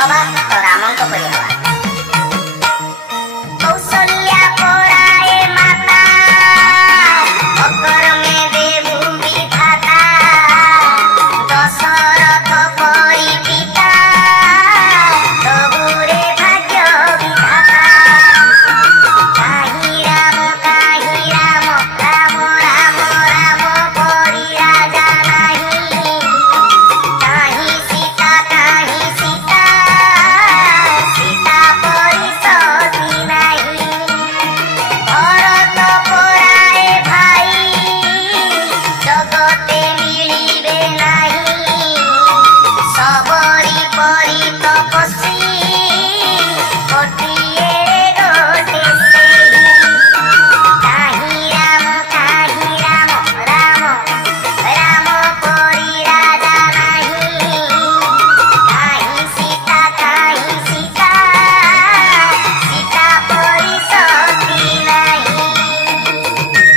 हवा तो रामंक परि हवा। कौशल्या पराए माता अकर्मे देवु विधाता दशरथ परि पिता प्रभुरे भाग्य विधाता। काही राम राम राम राम परि राजा नाही। काही सीता सीता परि सती नाही। भरत पराए भाई जगते मिलिबे नाही। सबरी परि तपस्वी गोटिए गोटे सेही। काही राम राम राम परि राजा नाही। काही सीता परि सती नाही।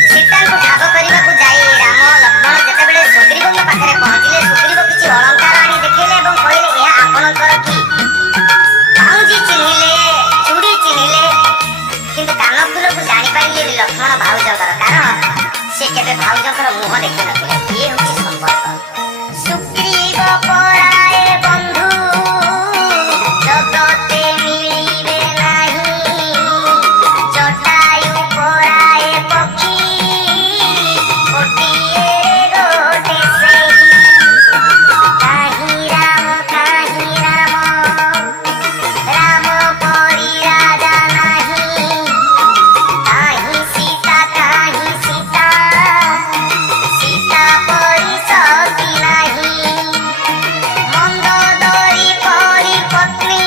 सीता को ठाब करने जाई राम लक्ष्मण जेतेबेले सुग्रीवଙ୍କ पाखरे पहुंचिले सुग्रीव किछि अलंकार आनी देखिले एवं कहले ଏହା आपणकर की। पाउजी चिन्हिले चूड़ी चिन्हिले किंतु कानफुल को जानि पाइले लक्ष्मण भाउजकर कारण से केबे भाउजकर मुह देखि नथिले। ये होछि संपर्क। सुग्रीव पराए बंधु जगते मिलिबे नाही। जटायु पराए पक्षी गोटिए गोटे सेही। काही राम राम परि राजा नाही। काही सीता परि सती नाही। मंदोदरी परि पत्नी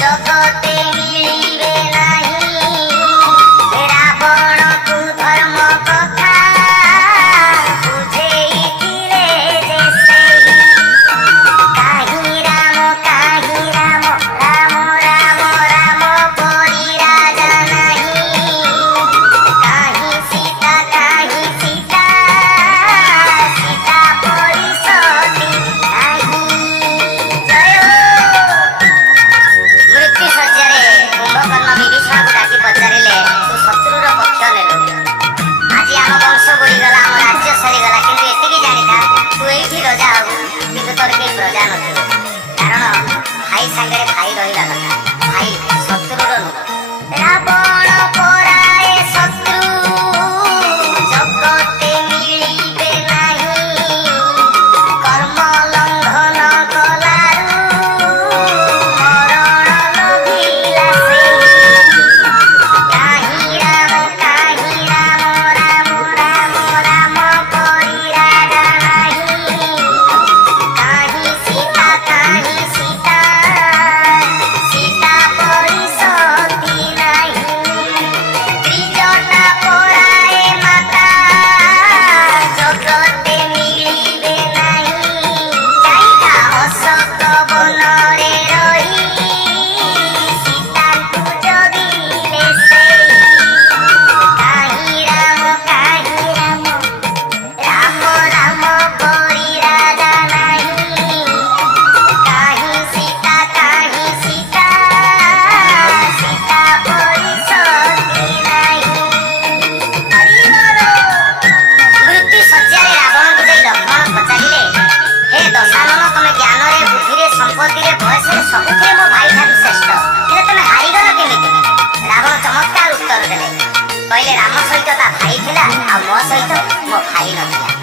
जगते मिलिबे नाही। रावण को धर्म कथा बुझेइथिले जे सेही। काही राम राम परि राजा नाही। काही सीता परि सती नाही। जय मृत्यु सज्जारे कुंभकर्ण विभीषण को डाकी पचारिले तू शत्रुर पक्ष नेलु। आज आम वंश बुड़ीगला आम राज्य सरीगला किंतु एतिकी जानिथा तू एठी रजा हबु किंतु तोर केही प्रजा नथिबे। कारण भाई सांगरे भाई रहिला कथा भाई शत्रुर नुह। रावण पराए शत्रु जगते मिलिबे नाही। कर्म लंघन कलारु मरण लभिला सेही। काही राम परि राजा नाही। काही सीता परि सती नाही। त्रिजटा पराए माता जगते मिलिबे नाही। जाइका अशोक बनरे रही सीताଙ୍କୁ जगिले सेही। काही राम परि राजा नाही। काही सीता परि सती नाही। मृत्यु सज्जारे रावण को जाई लक्ष्मण पचारिले हे दशानन तमे ज्ञान रे बुद्धि रे संपत्ति रे बयस रे सबुथिरे मो भाई ठारू श्रेष्ठ हेले तमे हारिगल केमिति। रावण चमत्कार उत्तर देले कहले राम सहित ता भाई थिला आ मो सहित मो भाई नथिला।